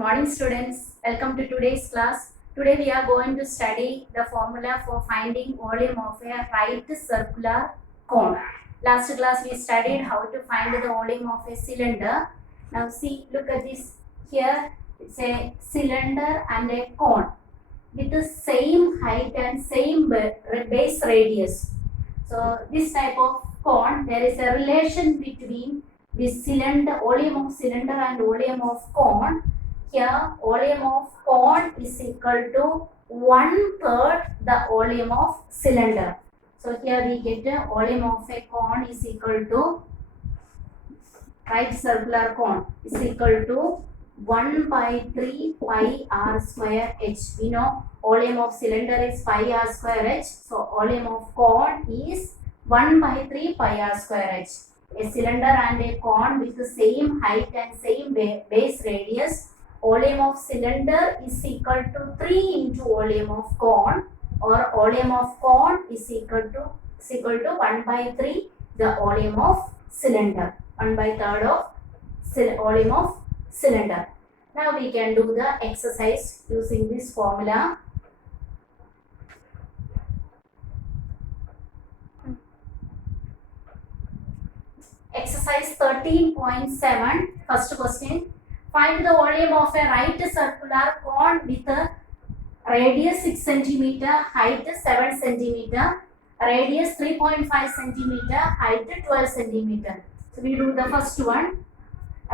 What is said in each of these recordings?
Morning students, welcome to today's class. Today we are going to study the formula for finding volume of a right circular cone. Last class we studied how to find the volume of a cylinder. Now see, look at this. Here it's a cylinder and a cone with the same height and same base radius. So this type of cone, there is a relation between this cylinder, volume of cylinder and volume of cone. Here volume of cone is equal to 1/3 the volume of cylinder. So here we get a volume of a cone is equal to, right circular cone is equal to 1/3 pi r square h. We know volume of cylinder is pi r square h. So volume of cone is 1/3 pi r square h. A cylinder and a cone with the same height and same base radius, volume of cylinder is equal to 3 into volume of cone, or volume of cone is equal to 1/3 the volume of cylinder, 1/3 of volume of cylinder. Now we can do the exercise using this formula. Exercise 13.7, first question. Find the volume of a right circular cone with a radius 6 cm, height 7 cm, radius 3.5 cm, height 12 cm. So we do the first one.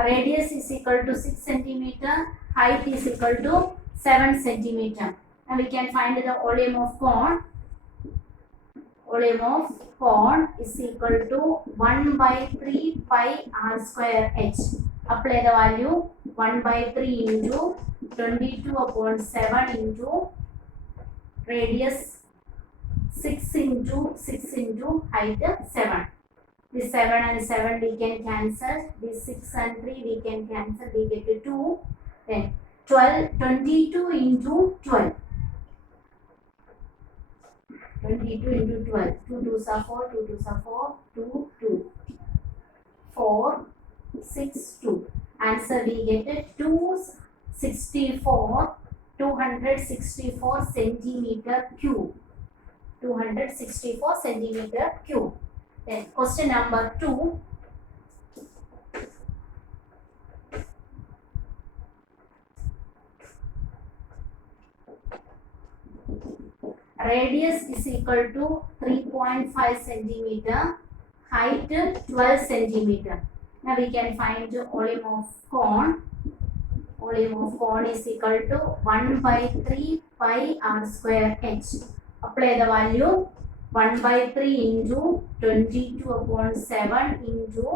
Radius is equal to 6 cm, height is equal to 7 cm. And we can find the volume of cone. Volume of cone is equal to 1/3 pi r square h. Apply the value 1/3 into 22/7 into radius 6 into height 7. This 7 and 7 we can cancel. This 6 and 3 we can cancel. We get 2. Then 22 into 12. 22 into 12. 2 2s are 4. 2 2s are 4. 2 2. 4 6 2. Answer we get 264 centimeter cube. 264 centimeter cube. Then question number 2. Radius is equal to 3.5 centimeter, height 12 centimeter. Now we can find the volume of cone. Volume of cone is equal to 1/3 pi r square h. Apply the value 1/3 into 22/7 into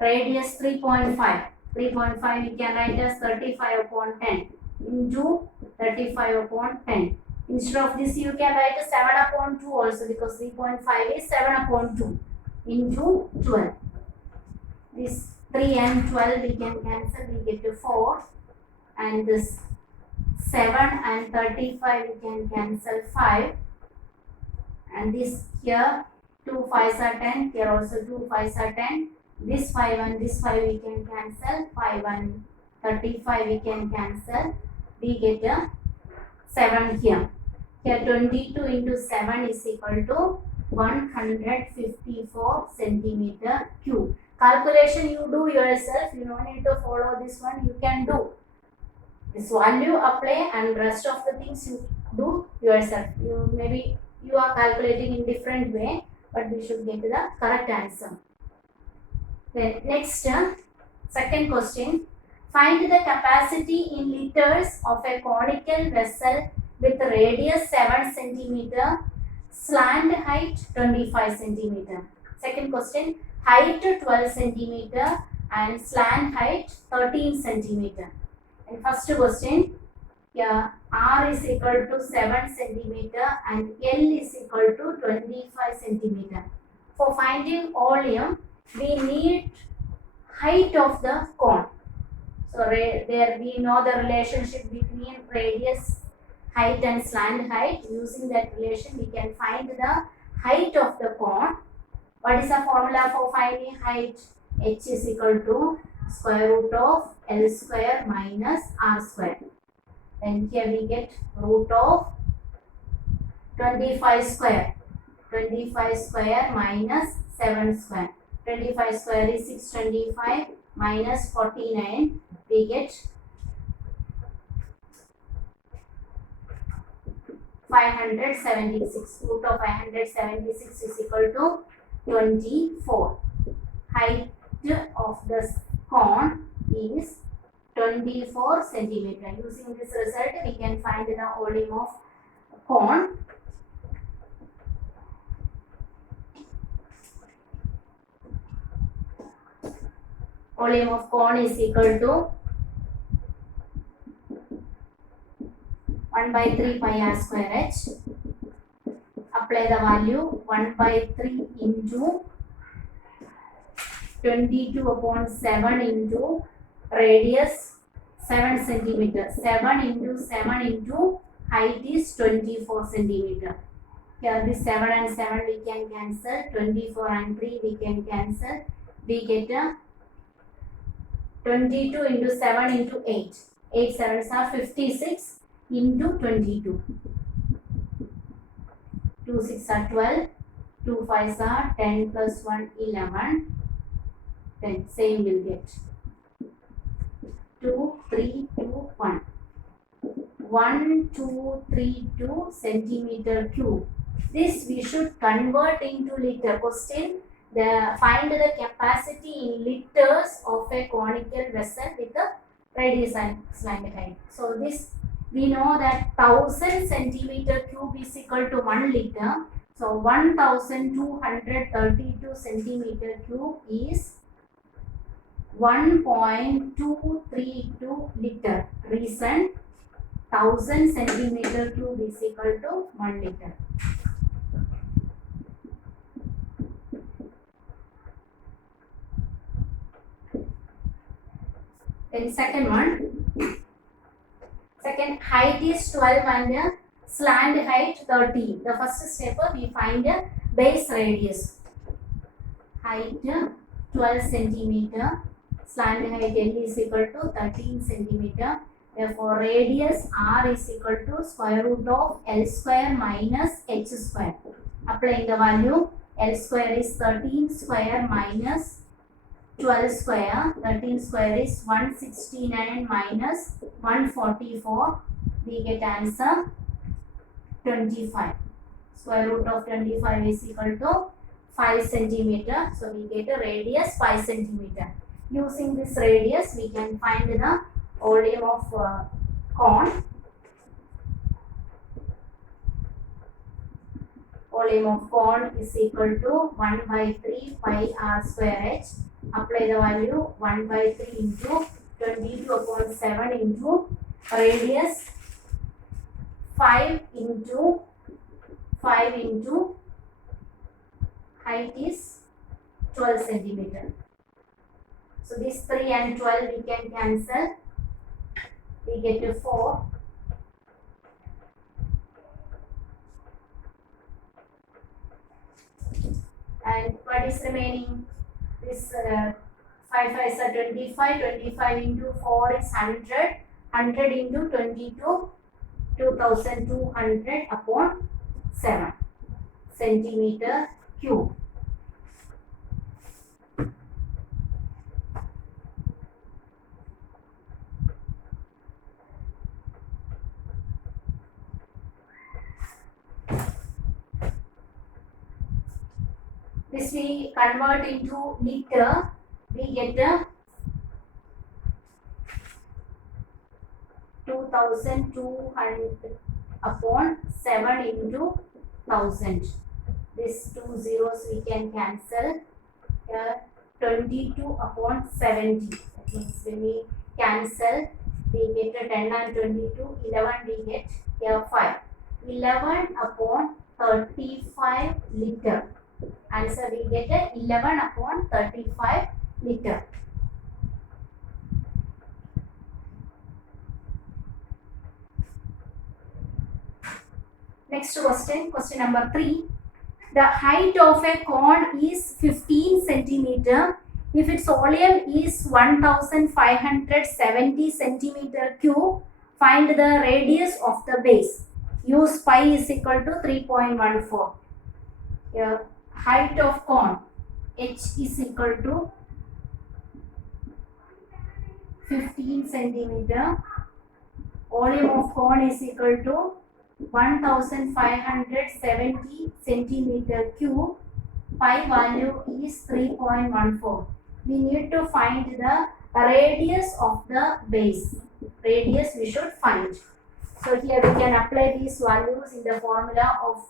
radius 3.5. 3.5 we can write as 35/10 into 35/10. Instead of this you can write 7/2 also, because 3.5 is 7/2 into 12. This 3 and 12 we can cancel, we get to 4. And this 7 and 35 we can cancel 5. And this here 2 5s are 10, here also 2 5s are 10. This 5 and this 5 we can cancel, 5 and 35 we can cancel. We get a 7 here. Here 22 into 7 is equal to 154 centimeter cube. Calculation you do yourself, you don't need to follow this one, you can do. This value apply and rest of the things you do yourself. Maybe you are calculating in different way, but we should get the correct answer. Then next, second question. Find the capacity in liters of a conical vessel with radius 7 cm, slant height 25 cm. Second question, height 12 cm and slant height 13 cm. And first question, yeah, r is equal to 7 cm and L is equal to 25 cm. For finding volume, we need height of the cone. So there we know the relationship between radius, height and slant height. Using that relation we can find the height of the cone. What is the formula for finding height? H is equal to square root of L square minus R square. Then here we get root of 25 square. 25 square minus 7 square. 25 square is 625 minus 49. We get 576. Root of 576 is equal to 24. Height of the cone is 24 centimeter. Using this result, we can find the volume of cone. Volume of cone is equal to 1 by 3 pi r square h. Apply the value 1 by 3 into 22 upon 7 into radius 7 centimeter. 7 into 7 into height is 24 centimeter. Here this 7 and 7 we can cancel. 24 and 3 we can cancel. We get a 22 into 7 into 8. 8 sevens are 56 into 22. 2 6 are 12. 2 5s are 10 plus 1 11. Then same will get 2 3 2 1. 1 2 3 2 centimeter cube. This we should convert into liter. Question: find the capacity in liters of a conical vessel with a radius and slant height. So this we know that 1000 centimeter cube is equal to 1 liter. So 1232 centimeter cube is 1.232 liter. Reason: 1000 centimeter cube is equal to 1 liter. Then second one. Second, height is 12 and slant height 30. The first step we find base radius. Height 12 centimeter. Slant height L is equal to 13 centimeter. Therefore, radius R is equal to square root of L square minus H square. Applying the value, L square is 13 square minus 12 square. 13 square is 169 minus 144. We get answer 25. Square root of 25 is equal to 5 centimeter. So we get a radius 5 centimeter. Using this radius, we can find the volume of cone. Volume of cone is equal to 1 by 3 pi r square h. Apply the value 1 by 3 into 22 upon 7 into radius 5 into height is 12 centimeter. So this 3 and 12 we can cancel. We get to 4. And what is remaining? This 5 5s are 25. 25 into 4 is 100. 100 into 22, 2200 upon 7 centimeter cube. This we convert into liter. We get 2200 upon 7 into 1000. This 2 zeros we can cancel. 22 upon 70. That means when we cancel, we get 10 and 22. 11 we get here 5. 11 upon 35 liter. Answer we get 11 upon 35 liter. Next question, question number 3. The height of a cone is 15 centimeter. If its volume is 1570 centimeter cube, find the radius of the base. Use pi is equal to 3.14. Here, height of cone h is equal to 15 centimeter. Volume of cone is equal to 1570 centimeter cube. Pi value is 3.14. We need to find the radius of the base. Radius we should find. So here we can apply these values in the formula of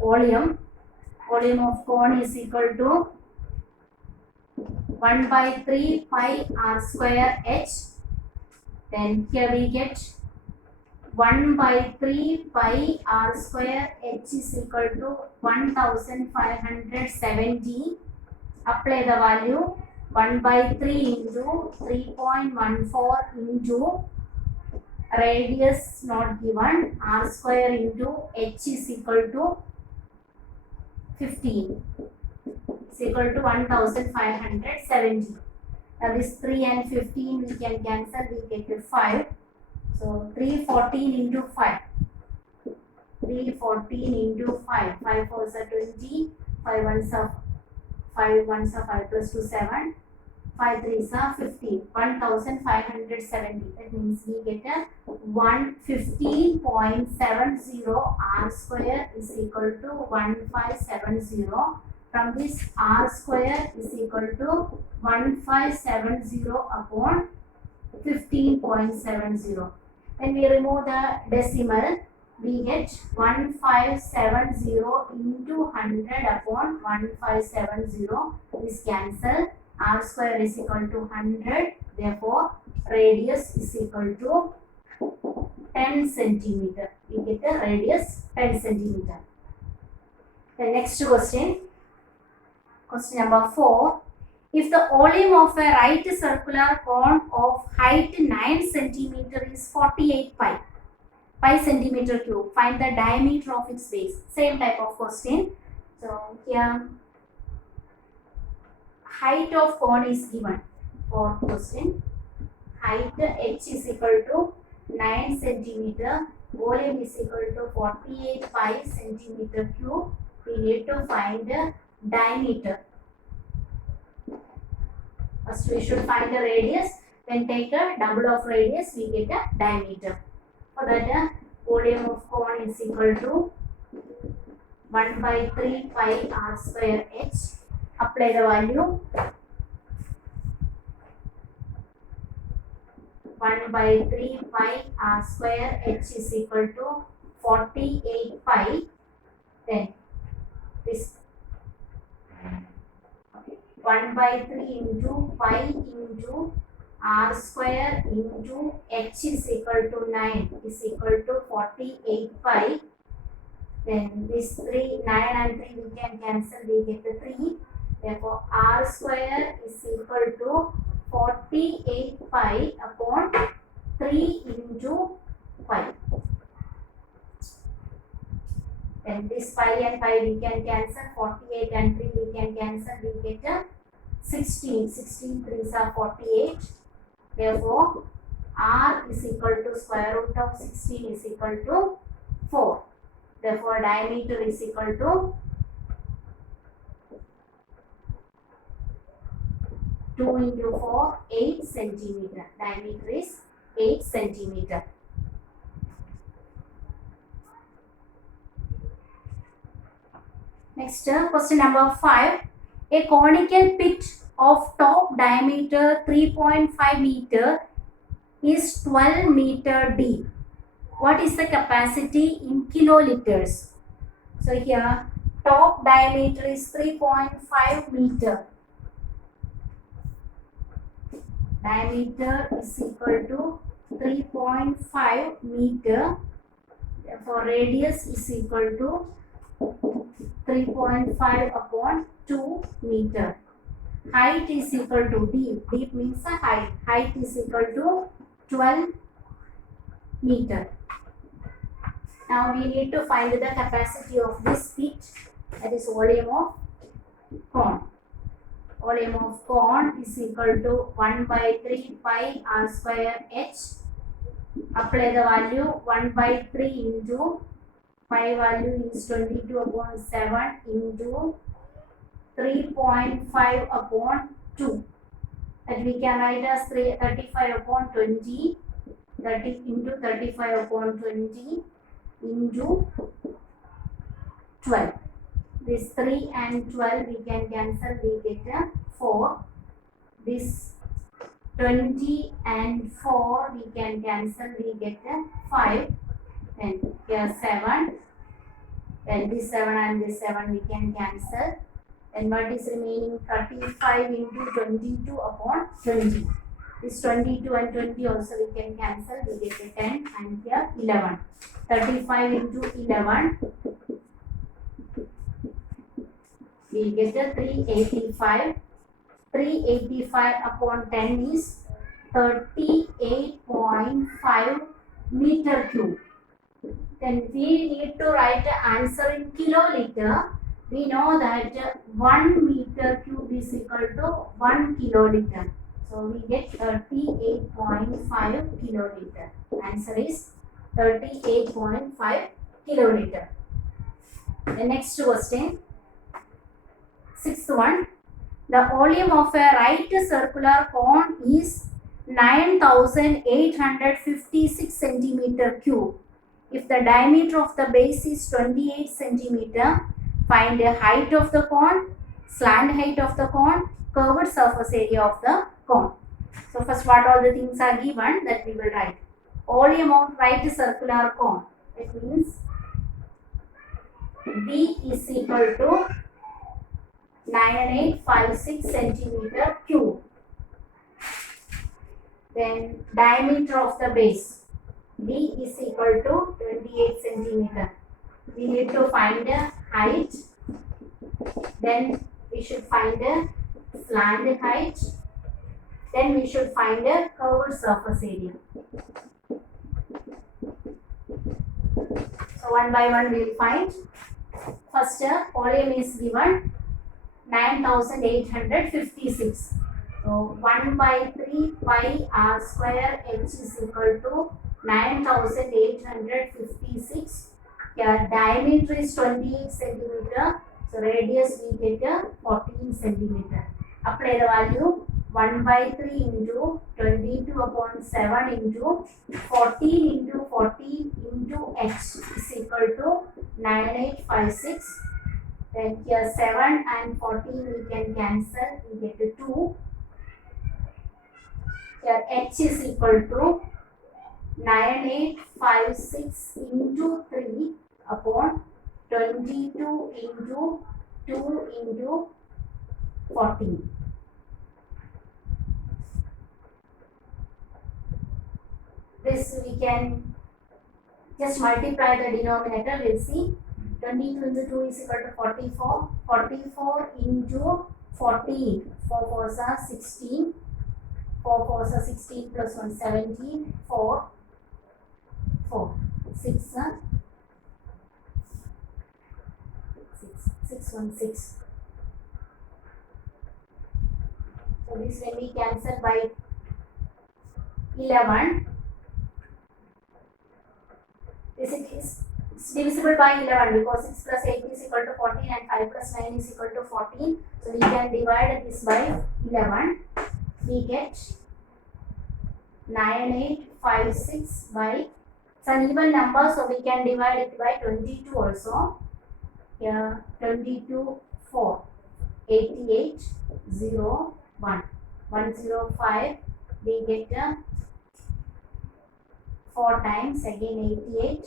volume. Volume of cone is equal to 1 by 3 pi r square h. Then here we get 1 by 3 pi r square h is equal to 1570. Apply the value 1 by 3 into 3.14 into radius not given, r square into h is equal to 15. Is equal to 1570. Now this 3 and 15 we can cancel, we get 5. So 314 into 5. 314 into 5. 5 4s are 20. 5 1s are 5 1s are 5 plus 2 7. 5 3s are 15. 1570. That means we get a 115.70 r square is equal to 1570. From this r square is equal to 1570 upon 15.70. When we remove the decimal, we get 1570 into 100 upon 1570. This cancel. R square is equal to 100. Therefore, radius is equal to 10 centimeter. We get the radius 10 centimeter. The next question. Question number 4. If the volume of a right circular cone of height 9 centimeter is 48 pi centimeter cube, find the diameter of its base. Same type of question. So here height of cone is given for question. Height h is equal to 9 centimeter. Volume is equal to 48 pi centimeter cube. We need to find the diameter. First we should find the radius. Then take a double of radius, we get a diameter. For that, volume of cone is equal to 1 by 3 pi r square h. Apply the value 1 by 3 pi r square h is equal to 48 pi. Then this 1 by 3 into pi into r square into h is equal to 9 is equal to 48 pi. Then this 9 and 3 we can cancel, we get the 3. Therefore, r square is equal to 48 pi upon 3 into pi. Then this pi and pi we can cancel, 48 and 3 we can cancel, we get a 16. 16 3s are 48. Therefore, r is equal to square root of 16 is equal to 4. Therefore, diameter is equal to 2 into 4, 8 centimeter. Diameter is 8 centimeter. Next, question number 5. A conical pit of top diameter 3.5 meter is 12 meter deep. What is the capacity in kiloliters? So here top diameter is 3.5 meter. Diameter is equal to 3.5 meter. Therefore, radius is equal to 3.5 upon 2 meter. Height is equal to deep. Deep means a height. Height is equal to 12 meter. Now we need to find the capacity of this pit, that is volume of cone. volume of cone is equal to 1 by 3 pi r square h. Apply the value 1 by 3 into pi value is 22 upon 7 into 3.5 upon 2. That we can write as 35 upon 20. 30 into 35 upon 20 into 12. This 3 and 12 we can cancel, we get a 4. This 20 and 4 we can cancel, we get a 5. Then here 7. Then this 7 and this 7 we can cancel. Then what is remaining? 35 into 22 upon 20. This 22 and 20 also we can cancel, we get a 10 and here 11. 35 into 11 we get a 385. 385 upon 10 is 38.5 meter cube. Then we need to write the answer in kiloliter. We know that 1 meter cube is equal to 1 kiloliter. So we get 38.5 kiloliter. Answer is 38.5 kiloliter. The next question, sixth one. The volume of a right circular cone is 9856 centimeter cube. If the diameter of the base is 28 centimeter, find the height of the cone, slant height of the cone, curved surface area of the cone. So first, what all the things are given, that we will write. Volume of right circular cone. It means B is equal to 9856 centimeter cube. Then diameter of the base, D is equal to 28 centimeter. We need to find the height. Then we should find the slant height. Then we should find the curved surface area. So one by one we will find. First, volume is given 9856. So 1 by 3 pi r square h is equal to 9856. Here diameter is 28 centimeter. So radius we get 14 centimeter. Apply the value 1 by 3 into 22 upon 7 into 14 into 14 into h is equal to 9856. Then here 7 and 14 we can cancel, we get 2. Here h is equal to 9856 into 3 upon 22 into 2 into 14. This we can just multiply the denominator, we'll see. 22 into 2 is equal to 44. 44 into 14. 4 4s are 16. 4 4s are 16 plus 1, 17. 4. 4. 6 6 1 6. So this when we cancel by 11. This is divisible by 11 because 6 plus 8 is equal to 14 and 5 plus 9 is equal to 14. So we can divide this by 11. We get 9856 by, it's an even number, so we can divide it by 22 also. Here 22 4 88 0 1 105. We get 4 times again 88.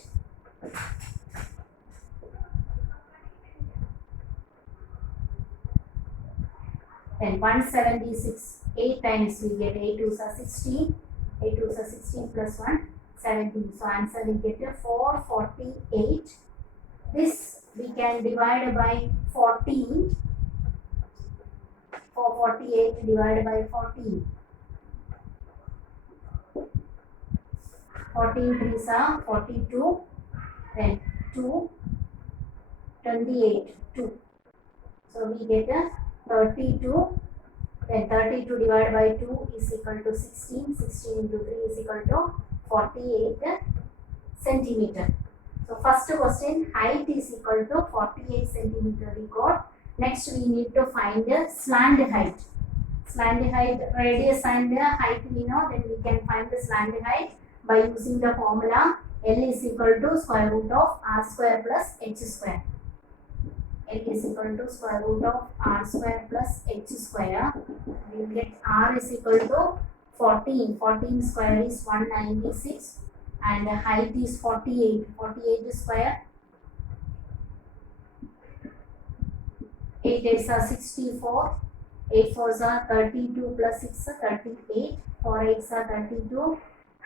Then 176. 8 times we get 8 2s are 16. 8 2s are 16 plus 1 17. So answer we get 448. This we can divide by 14. 448 divided by 14. 14 3s are 42. Then 2 28 2. So we get 32 Then 32 divided by 2 is equal to 16. 16 into 3 is equal to 48 centimeter. So first question, height is equal to 48 centimeter we got. Next we need to find the slant height. Slant height, radius and height we know, then we can find the slant height by using the formula L is equal to square root of r square plus h square. L is equal to square root of r square plus h square. We will get r is equal to 14. 14 square is 196 and the height is 48. 48 square. 8 8s are 64. 8 4s are 32 plus 6 38. 4 8s are 32.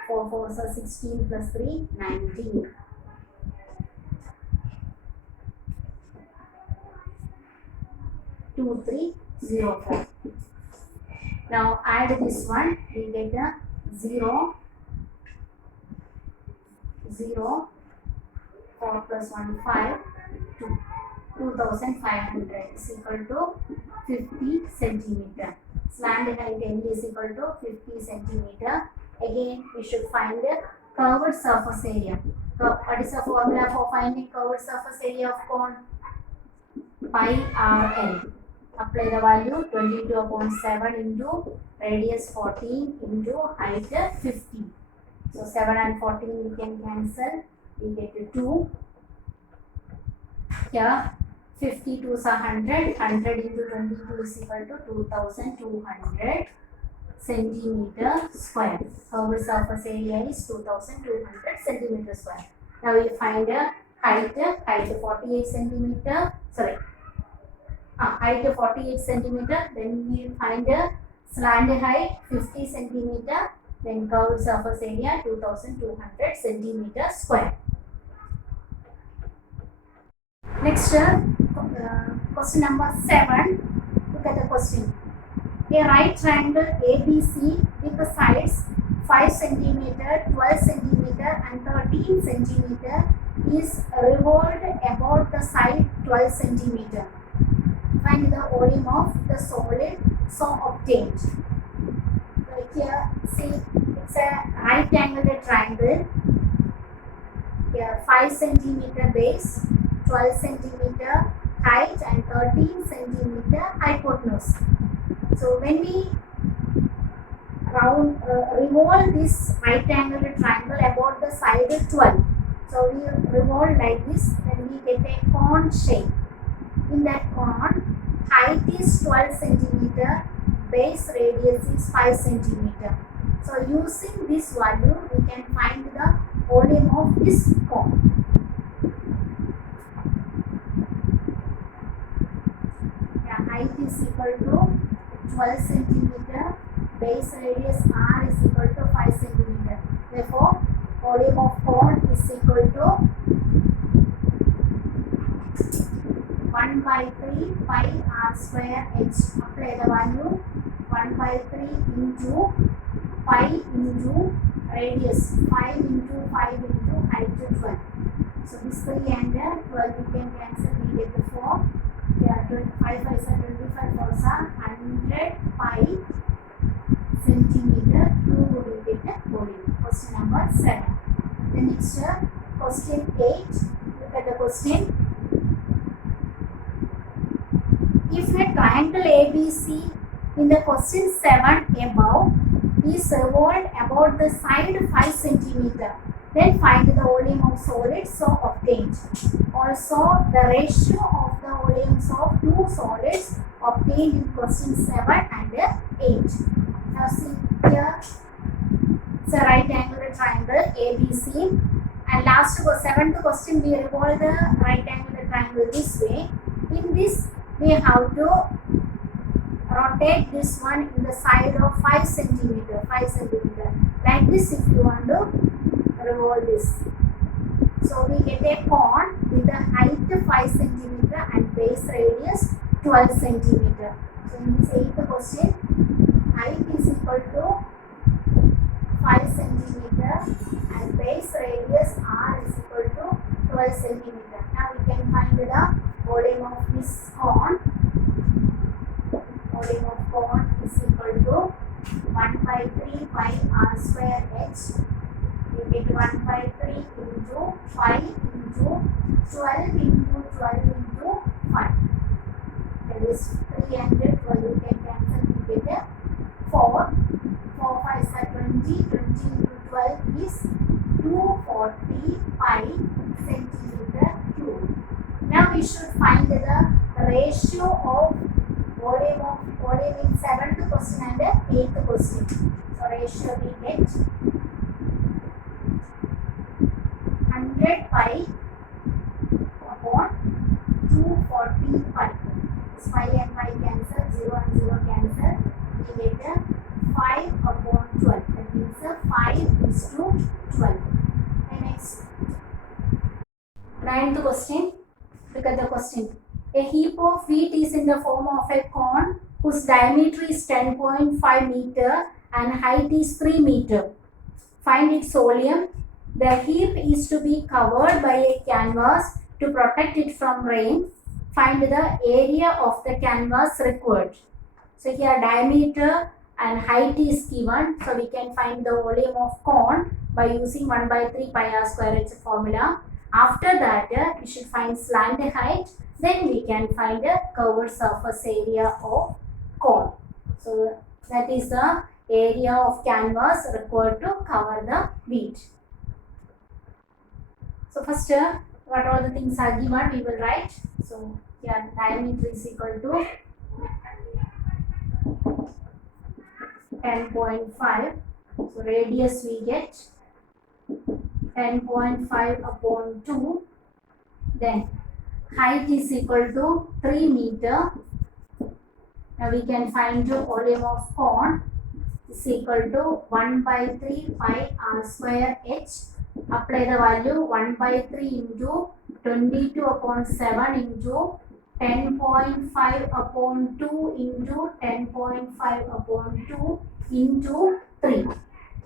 4 4s are 16 plus 3 19. Two, 3, 0, 4. Now add this one, we get a 0, 0, 4 plus 1, 5, 2. 2500 is equal to 50 centimeter. Slant height L is equal to 50 centimeter. Again, we should find the curved surface area. What is the formula for finding curved surface area of cone? Pi RL. Apply the value 22 upon 7 into radius 14 into height 50. So 7 and 14 we can cancel. We get 2. Here 52 is 100. 100 into 22 is equal to 2200 centimeter square. Curved surface area is 2200 centimeter square. Now we find a height 48 centimeter. Sorry. Height 48 centimeter, then we will find a slant height 50 centimeter, then curved surface area 2200 centimeter square. Next, question number 7. Look at the question. A right triangle ABC with the sides 5 centimeter, 12 centimeter and 13 centimeter is revolved about the side 12 centimeter. Find the volume of the solid so obtained. So here see it's a right angle triangle. Here 5 centimeter base, 12 centimeter height and 13 centimeter hypotenuse. So when we revolve this right angle triangle about the side 12. So we revolve like this, then we get a cone shape. In that cone, height is 12 centimeter, base radius is 5 centimeter. So using this value, we can find the volume of this cone. Yeah, height is equal to 12 centimeter, base radius r is equal to 5 centimeter. Therefore, volume of cone is equal to 1 by 3 pi r square h. Apply the value 1 by 3 into pi into radius 5 into 5 into height 12. So this 3 and 12 we can cancel, we get the 4. Yeah, 25 is 25, 4 is 100 pi centimeter cube will get the volume. Question number 7. The next question 8. Look at the question. If a triangle ABC in the question 7 above is revolved about the side 5 centimeter, then find the volume of solids so obtained. Also, the ratio of the volumes of two solids obtained in question 7 and 8. Now see here, it's a right angular triangle ABC, and last 7th question we revolve the right angular triangle this way. In this, we have to rotate this one in the side of 5 centimeter, 5 centimeter. Like this, if you want to revolve this. So we get a cone with a height 5 centimeter and base radius 12 centimeter. So in this 8th question, height is equal to 5 centimeter and base radius r is equal to 12 centimeter. Now we can find the volume of this cone. Volume of cone is square h. We get 1 by 3 into 5 into 12 into 12 into 5. That is 300. Well, you can cancel. We get 4. 4 5 are 20. 20 into 12 is 245 centimeter cube. Now we should find the ratio of volume in 7th question and 8th question. So ratio we get 100 pi upon 245. This pi and pi cancel, 0 and 0 cancel. We get 5 upon 12. That means 5 is to 12. And next, 9th question. Look at the question. A heap of wheat is in the form of a cone whose diameter is 10.5 meter and height is 3 meter. Find its volume. The heap is to be covered by a canvas to protect it from rain. Find the area of the canvas required. So here diameter and height is given. So we can find the volume of cone by using 1 by 3 pi r square h formula. After that, we should find slant height. Then we can find the covered surface area of cone. So that is the area of canvas required to cover the wheat. So first, what all the things are given, we will write. So here diameter is equal to 10.5. So radius we get 10.5 upon 2. Then height is equal to 3 meter. Now we can find the volume of cone is equal to 1 by 3 pi r square h. Apply the value 1 by 3 into 22 upon 7 into 10.5 upon 2 into 10.5 upon 2 into 3.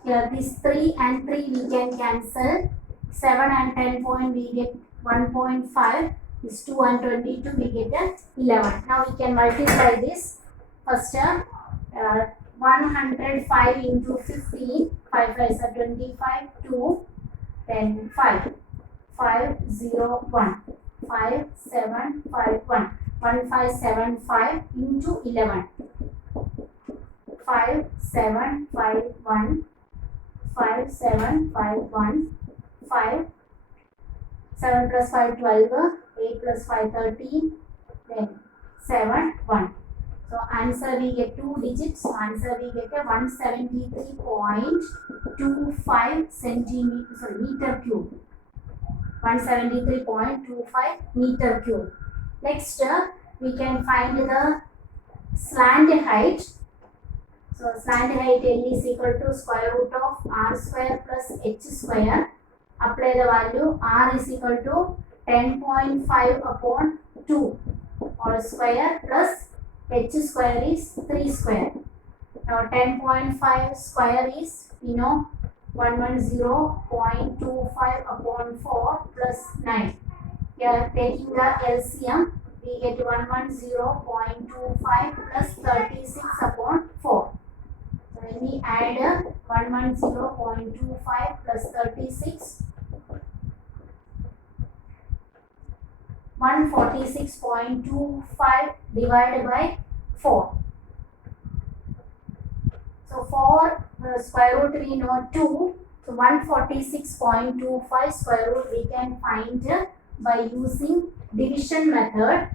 Here this 3 and 3 we can cancel. 7 and 10 point we get 1.5. This 2 and 22 we get 11. Now we can multiply this. First 105 into 15. 5 5 is 25. 2. Then 5. 5 0 1. 5 7 5 1. 1575 into 11. 5 7 5 1. 5 7 5 1. 5 7 plus 5 12. 8 plus 5 13. Then 7 1. So answer we get 2 digits. So answer we get a 173.25 centimeter, sorry, meter cube. 173.25 meter cube. Next, we can find the slant height. So slant height L is equal to square root of r square plus h square. Apply the value r is equal to 10.5 upon 2 all square plus h square is 3 square. Now 10.5 square is 110.25 upon 4 plus 9. Here taking the LCM we get 110.25 plus 36 upon 4. So when we add 110.25 plus 36, 146.25 divided by 4. So for square root we know 2. So 146.25 square root we can find by using division method.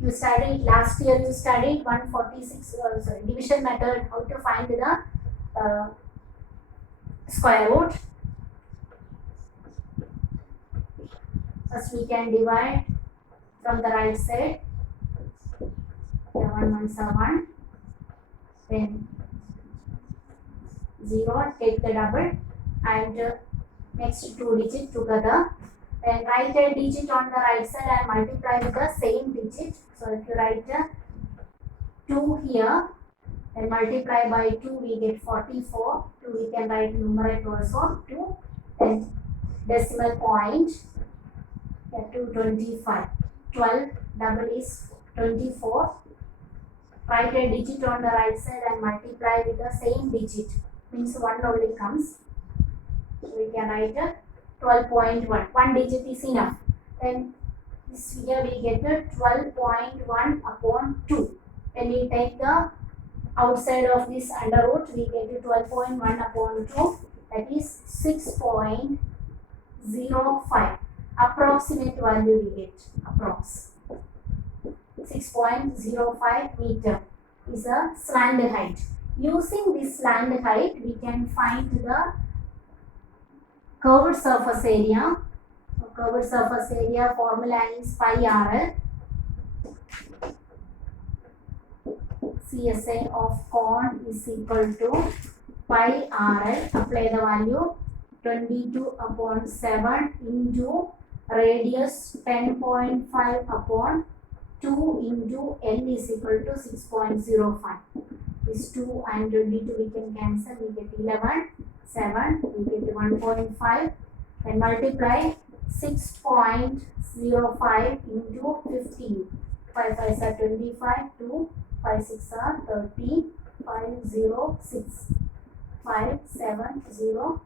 You studied last year, you studied 146 division method, how to find the square root. First we can divide from the right side. Here 1 1 1. Then 0, take the double and next 2 digits together. Then write a digit on the right side and multiply with the same digit. So if you write 2 here and multiply by 2 we get 44. 2 we can write numerator also 2 and decimal point 225. 12 double is 24. Write a digit on the right side and multiply with the same digit. means 1 only comes. So we can write 12.1. 1 digit is enough. Then this here we get 12.1 upon 2. When we take the outside of this under root, we get 12.1 upon 2. That is 6.05. Approximate value we get. Approx. 6.05 meter is a slant height. Using this slant height, we can find the curved surface area. So curved surface area formula is pi RL. CSI of cone is equal to pi RL. Apply the value 22 upon 7 into radius 10.5 upon 2 into L is equal to 6.05. This 2 and 22 we can cancel. We get 11. 7. We get 1.5. Then multiply 6.05 into 15. 5 5s are 25. 2 5 6 are 30. 5 0 6. 5 7 0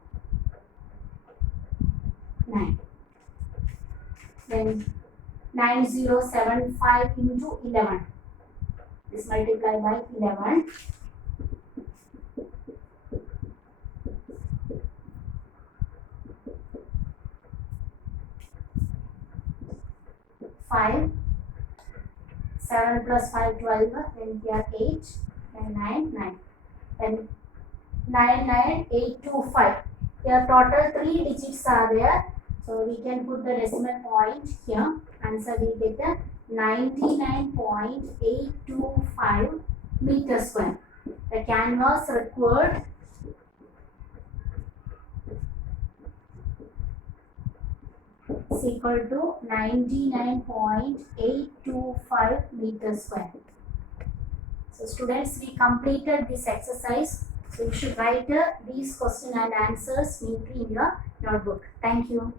9. Then 9075 into 11. This multiply by 11. 5. 7 plus 5 12. Then here 8. Then 9 9. Then 99825. Here total 3 digits are there. So we can put the decimal point here. Answer we get 99.825 meter square. The canvas required is equal to 99.825 meter square. So students, we completed this exercise. So you should write these question and answers neatly in your notebook. Thank you.